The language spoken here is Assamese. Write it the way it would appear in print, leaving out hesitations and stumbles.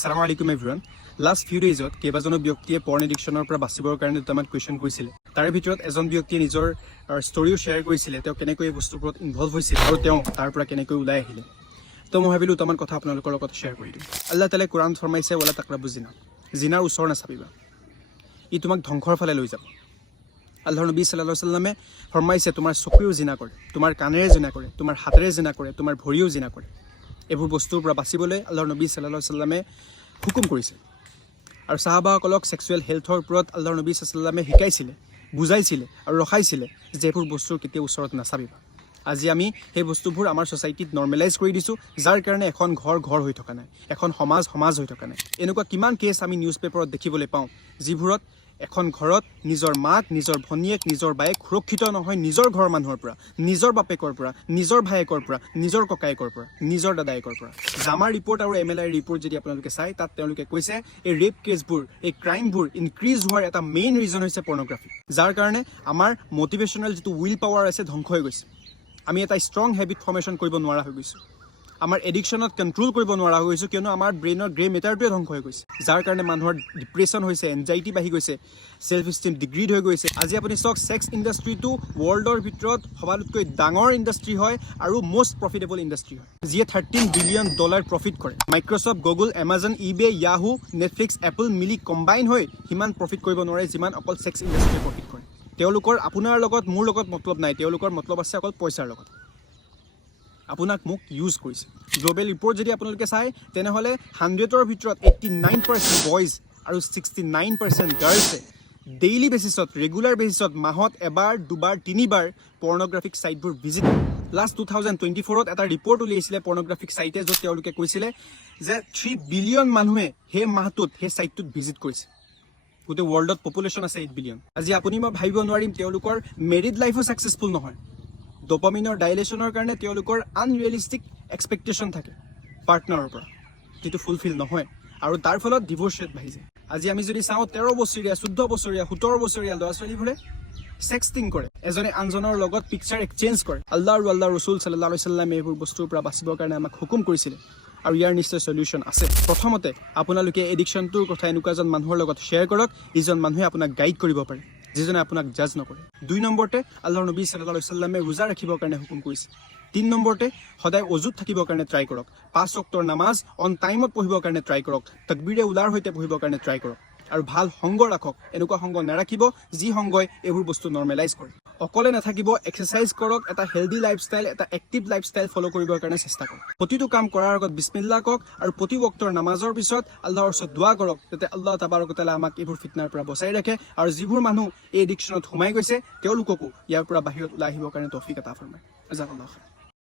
Assalamu alaikum everyone. Last few days কেইবাজনো ব্যক্তিয়ে পৰ্ন এডিকশ্যনৰ পৰা বাচিবৰ কাৰণে দুটামান কুৱেশ্যন কৰিছিলে। তাৰে ভিতৰত এজন ব্যক্তিয়ে নিজৰ ষ্টৰিও শ্বেয়াৰ কৰিছিলে, তেওঁ কেনেকৈ এই বস্তুৰ ওপৰত ইনভলভ হৈছিল আৰু তেওঁ তাৰ পৰা কেনেকৈ ওলাই আহিলে। তো মই ভাবিলোঁ দুটামান কথা আপোনালোকৰ লগত শ্বেয়াৰ কৰি দিওঁ। আল্লাহ তাআলাই কোৰাণ ফৰমাইছে ৱালা তাকৰাবু জিনা, জিনাৰ ওচৰ নাচাপিবা, ই তোমাক ধ্বংসৰ ফালে লৈ যাব। আল্লাহৰ নবী সাল্লাল্লাহু আলাইহি ওয়াসাল্লামে ফৰমাইছে তোমাৰ চকুৰেও জিনা কৰে, তোমাৰ কাণেৰে জিনা কৰে, তোমাৰ হাতেৰে জিনা কৰে, তোমাৰ ভৰিয়েও জিনা কৰে। এইবোৰ বস্তুৰ পৰা বাচিবলৈ আল্লাহৰ নবী সাল্লাল্লাহু আলাইহি ওয়াসাল্লামে হুকুম কৰিছে। আৰু সাহাবাসকলক সেক্সুৱেল হেল্থৰ ওপৰত আল্লাহৰ নবী সাল্লাল্লাহু আলাইহি ওয়াসাল্লামে শিকাইছিলে, বুজাইছিলে আৰু ৰখাইছিলে যে এইবোৰ বস্তুৰ কেতিয়াও ওচৰত নাচাবিবা। আজি আমি সেই বস্তুবোৰ আমাৰ ছ'চাইটিত নৰ্মেলাইজ কৰি দিছোঁ, যাৰ কাৰণে এখন ঘৰ হৈ থকা নাই, এখন সমাজ হৈ থকা নাই। এনেকুৱা কিমান কেছ আমি নিউজ পেপাৰত দেখিবলৈ পাওঁ যিবোৰত এখন ঘৰত নিজৰ মাক, নিজৰ ভনীয়েক, নিজৰ বায়েক সুৰক্ষিত নহয় নিজৰ ঘৰৰ মানুহৰ পৰা, নিজৰ বাপেকৰ পৰা, নিজৰ ভায়েকৰ পৰা, নিজৰ ককায়েকৰ পৰা, নিজৰ দাদায়েকৰ পৰা। জামাৰ ৰিপৰ্ট আৰু MLI ৰিপৰ্ট যদি আপোনালোকে চাই, তাত তেওঁলোকে কৈছে এই ৰেপ কেছবোৰ, এই ক্ৰাইমবোৰ ইনক্ৰিজ হোৱাৰ এটা মেইন ৰিজন হৈছে পৰ্নোগ্ৰাফি, যাৰ কাৰণে আমাৰ মটিভেশ্যনেল যিটো উইল পাৱাৰ আছে ধ্বংস হৈ গৈছে। আমি এটা ষ্ট্ৰং হেবিট ফৰ্মেশ্যন কৰিব নোৱাৰা হৈ গৈছোঁ, আমাৰ এডিকশ্যনত কণ্ট্ৰল কৰিব নোৱাৰা হৈ গৈছোঁ, কিয়নো আমাৰ ব্ৰেইনৰ গ্ৰে মেটাৰটোৱে ধ্বংস হৈ গৈছে, যাৰ কাৰণে মানুহৰ ডিপ্ৰেশ্যন হৈছে, এনজাইটি বাঢ়ি গৈছে, ছেল্ফ ষ্টিম ডিগ্ৰেড হৈ গৈছে। আজি আপুনি চাওক, ছেক্স ইণ্ডাষ্ট্ৰিটো ৱৰ্ল্ডৰ ভিতৰত সবাতোতকৈ ডাঙৰ ইণ্ডাষ্ট্ৰি হয় আৰু মষ্ট প্ৰফিটেবল ইণ্ডাষ্ট্ৰি হয়, যিয়ে $13 বিলিয়ন প্ৰফিট কৰে। মাইক্ৰ'ছফ্ট, গুগল, এমাজন, ইবে, য়াহু, নেটফ্লিক্স, এপল মিলি কম্বাইন হৈ সিমান প্ৰফিট কৰিব নোৱাৰে যিমান অকল ছেক্স ইণ্ডাষ্ট্ৰিয়ে প্ৰফিট কৰে। তেওঁলোকৰ আপোনাৰ লগত মোৰ লগত মতলব নাই, তেওঁলোকৰ মতলব আছে অকল পইচাৰ লগত। আপোনাক মোক ইউজ কৰিছে। গ্ল'বেল ৰিপৰ্ট যদি আপোনালোকে চায়, তেনেহ'লে 100ৰ ভিতৰত 89% বয়জ আৰু 69% গাৰ্লছে ডেইলি বেচিছত, ৰেগুলাৰ বেচিছত, মাহত এবাৰ, দুবাৰ, তিনিবাৰ পৰ্নোগ্ৰাফিক ছাইটবোৰ ভিজিট কৰে। লাষ্ট 2024ত এটা ৰিপৰ্ট উলিয়াইছিলে পৰ্নোগ্ৰাফিক ছাইটে, য'ত তেওঁলোকে কৈছিলে যে 3 বিলিয়ন মানুহে সেই মাহটোত সেই ছাইটটোত ভিজিট কৰিছে। গোটেই ৱৰ্ল্ডত পপুলেশ্যন আছে 8 বিলিয়ন। আজি আপুনি মই ভাবিব নোৱাৰিম তেওঁলোকৰ মেৰিড লাইফো ছাকচেছফুল নহয়। ডপামিনৰ ডাইলেশ্যনৰ কাৰণে তেওঁলোকৰ আনৰিয়েলিষ্টিক এক্সপেক্টেশ্যন থাকে পাৰ্টনাৰৰ পৰা, যিটো ফুলফিল নহয়, আৰু তাৰ ফলত ডিভোৰ্চ ৰেট বাঢ়ি যায়। আজি আমি যদি চাওঁ, 13 বছৰীয়া, 14 বছৰীয়া, 17 বছৰীয়া ল'ৰা ছোৱালীবোৰে ছেক্সটিং কৰে, এজনে আনজনৰ লগত পিকচাৰ এক্সচেঞ্জ কৰে। আল্লাহ আৰু আল্লাহ ৰছুল সাল্লাল্লাহু আলাইহি ওয়াসাল্লামে এইবোৰ বস্তুৰ পৰা বাচিবৰ কাৰণে আমাক হুকুম কৰিছিলে, আৰু ইয়াৰ নিশ্চয় সলিউশ্যন আছে। প্ৰথমতে আপোনালোকে এডিকশ্যনটোৰ কথা এনেকুৱা এজন মানুহৰ লগত শ্বেয়াৰ কৰক, ইজন মানুহে আপোনাক গাইড কৰিব পাৰে, যিজনে আপোনাক জাজ নকৰে। 2 নম্বৰতে আল্লাহৰ নবী সাল্লাল্লাহু আলাইহি ওয়াসাল্লামে ৰোজা ৰাখিবৰ কাৰণে হুকুম কৰিছে। 3 নম্বৰতে সদায় অজুত থাকিবৰ কাৰণে ট্ৰাই কৰক। 5 ওয়াক্তৰ নামাজ অন টাইমত পঢ়িবৰ কাৰণে ট্ৰাই কৰক। তাকবীৰে উলাৰ সৈতে পঢ়িবৰ কাৰণে ট্ৰাই কৰক। আৰু ভাল সংগ ৰাখক, এনেকুৱা সংগ নাৰাখিব যি সংগই এইবোৰ বস্তু নৰ্মেলাইজ কৰে। অকলে নাথাকিব, এক্সাৰচাইজ কৰক, এটা হেল্ডি লাইফষ্টাইল, এটা এক্টিভ লাইফষ্টাইল ফ'ল' কৰিবৰ কাৰণে চেষ্টা কৰক। প্ৰতিটো কাম কৰাৰ আগত বিছমিল্লাহ কওক, আৰু প্ৰতি ওয়াক্তৰ নামাজৰ পিছত আল্লাহৰ ওচৰত দোৱা কৰক, যাতে আল্লাহ তাবাৰক ও তাআলা আমাক এইবোৰ ফিতনাৰ পৰা বচাই ৰাখে, আৰু যিবোৰ মানুহ এই এডিকশ্যনত সোমাই গৈছে তেওঁলোককো ইয়াৰ পৰা বাহিৰত ওলাই আহিবৰ কাৰণে তৌফিক আতা ফৰমায়। জাযাকাল্লাহু খাইৰ।